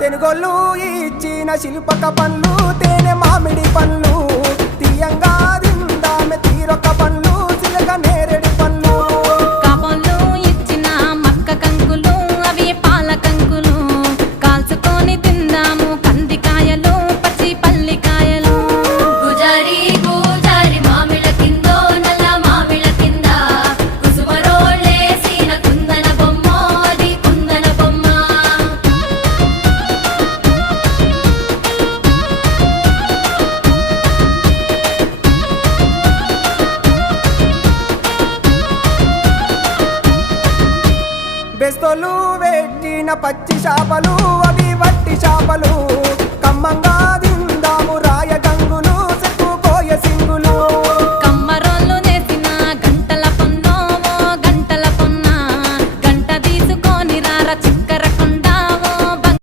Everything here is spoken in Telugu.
తెలుగొల్లు ఇచ్చిన శిల్పక పనులు తేనె బెస్తలు పెట్టిన పచ్చి చేపలు అవి